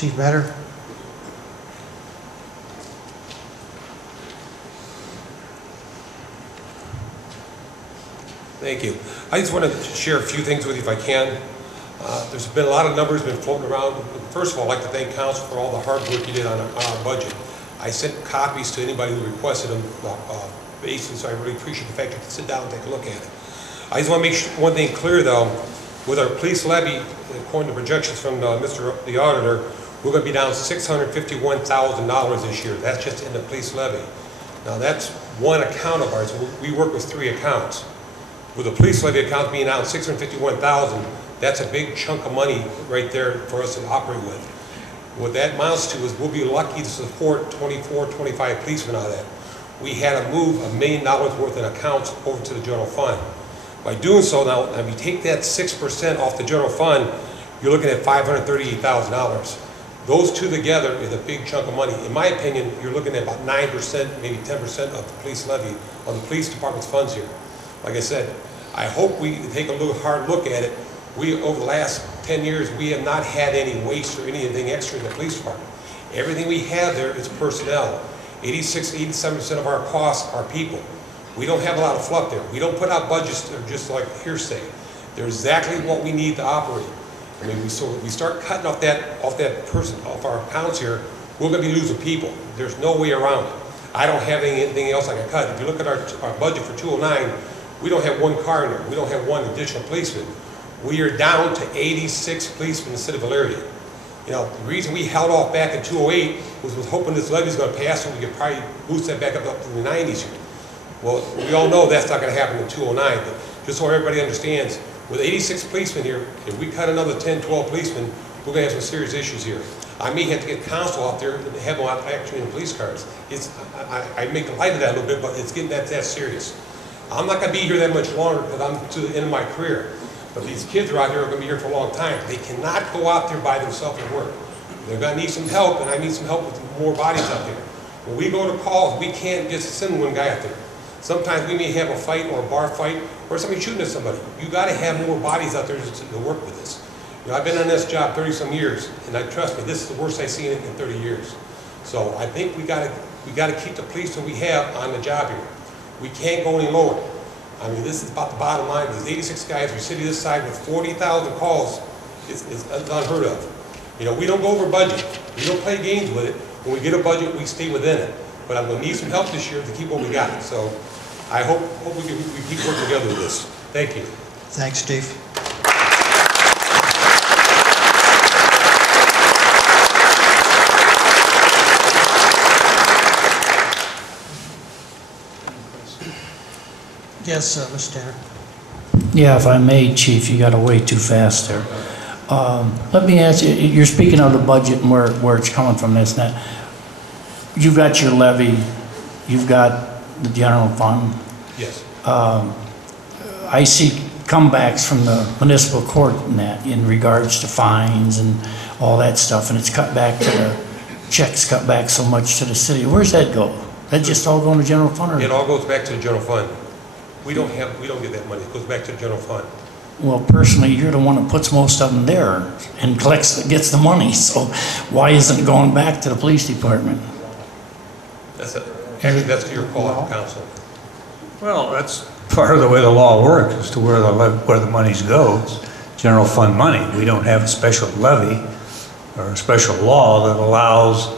Chief Medder. Thank you. I just wanted to share a few things with you if I can. There's been a lot of numbers been floating around. First of all, I'd like to thank Council for all the hard work you did on our budget. I sent copies to anybody who requested them, so I really appreciate the fact you can sit down and take a look at it. I just want to make one thing clear though, with our police levy, according to projections from the auditor, we're going to be down $651,000 this year. That's just in the police levy. Now that's one account of ours. We work with 3 accounts. With the police levy account being down $651,000, that's a big chunk of money right there for us to operate with. What that amounts to is we'll be lucky to support 24, 25 policemen out of that. We had to move $1 million worth of accounts over to the general fund. By doing so now, if you take that 6% off the general fund, you're looking at $538,000. Those two together is a big chunk of money. In my opinion, you're looking at about 9%, maybe 10% of the police levy on the police department's funds here. Like I said, I hope we take a little hard look at it. Over the last 10 years, we have not had any waste or anything extra in the police department. Everything we have there is personnel. 86, 87% of our costs are people. We don't have a lot of fluff there. We don't put out budgets that are just like hearsay. They're exactly what we need to operate. I mean, so if we start cutting off off our accounts here, we're going to be losing people. There's no way around it. I don't have anything else I can cut. If you look at our budget for 209, we don't have 1 car in there. We don't have 1 additional policeman. We are down to 86 policemen in the city of Elyria. You know, the reason we held off back in 208 was hoping this levy was going to pass so we could probably boost that back up to the 90s here. Well, we all know that's not going to happen in 209, but just so everybody understands, with 86 policemen here, if we cut another 10, 12 policemen, we're going to have some serious issues here. I may have to get council out there and have them out actually in police cars. I make light of that a little bit, but it's getting that serious. I'm not going to be here that much longer because I'm to the end of my career. But these kids are out here are going to be here for a long time. They cannot go out there by themselves and work. They're going to need some help, and I need some help with more bodies out there. When we go to calls, we can't just send 1 guy out there. Sometimes we may have a fight or a bar fight or somebody shooting at somebody. You got to have more bodies out there to work with this. You know, I've been on this job 30-some years, and trust me, this is the worst I've seen it in 30 years. So I think we got to keep the police that we have on the job here. We can't go any lower. I mean, this is about the bottom line. There's 86 guys, we sit this side with 40,000 calls. It's unheard of. You know, we don't go over budget. We don't play games with it. When we get a budget, we stay within it. But I'm going to need some help this year to keep what we got. So I hope we keep working together with this. Thank you. Thanks, Steve. Yes, Mr. Tanner. Yeah, if I may, Chief, you got away too fast there. Let me ask you, you're speaking of the budget and where it's coming from, this and that. You've got your levy, you've got the general fund. Yes. I see comebacks from the municipal court in that, in regards to fines and all that stuff, and it's cut back to the checks cut back so much to the city. Where's that go? That just all go in the general fund? Or? It all goes back to the general fund. We don't get that money. It goes back to the general fund. Well, personally, you're the one that puts most of them there and gets the money. So why isn't it going back to the police department? I think that's your call, council. Well, that's part of the way the law works, as to where the monies go. It's general fund money. We don't have a special levy or a special law that allows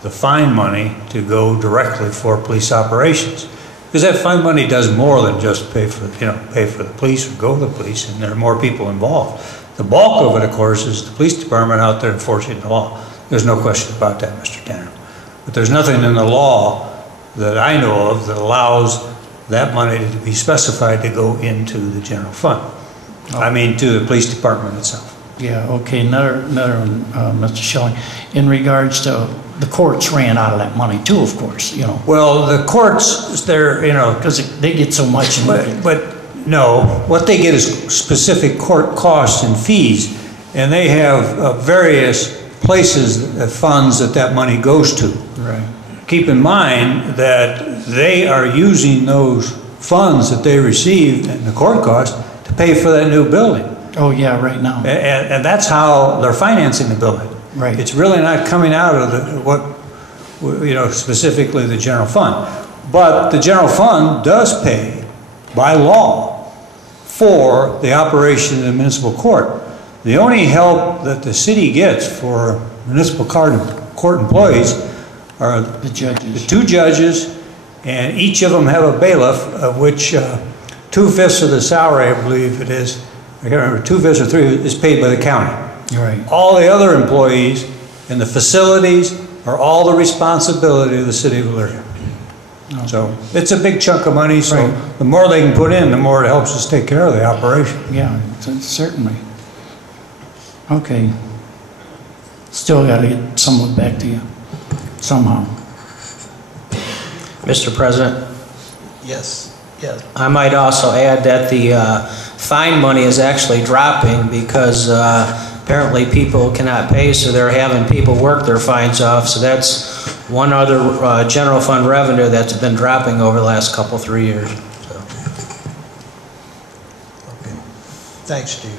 the fine money to go directly for police operations. Because that fine money does more than just pay for the police or go to the police, and there are more people involved. The bulk of it, of course, is the police department out there enforcing the law. There's no question about that, Mr. Tanner. But there's nothing in the law that I know of that allows that money to be specified to go into the general fund. Oh. I mean, to the police department itself. Yeah, okay, another one, Mr. Schilling. In regards to the courts ran out of that money too, of course, you know. Well, the courts, they're, you know. Because they get so much. But no, what they get is specific court costs and fees, and they have various places, funds that money goes to. Right. Keep in mind that they are using those funds that they receive and the court costs to pay for that new building. Oh yeah, right now. And that's how they're financing the building. Right. It's really not coming out of specifically the general fund. But the general fund does pay, by law, for the operation of the municipal court. The only help that the city gets for municipal court employees are The judges. the 2 judges, and each of them have a bailiff, of which 2/5 of the salary, I believe it is, I can't remember, 2/5 or 3 is paid by the county. Right. All the other employees in the facilities are all the responsibility of the city of Elyria. So it's a big chunk of money, so Right. the more they can put in, the more it helps us take care of the operation. Yeah, certainly. Okay. Still got to get somewhat back to you, somehow. Mr. President, Yes, yes. I might also add that the fine money is actually dropping because apparently people cannot pay, so they're having people work their fines off. So that's one other general fund revenue that's been dropping over the last couple, 3 years. So. Okay. Thanks, Steve.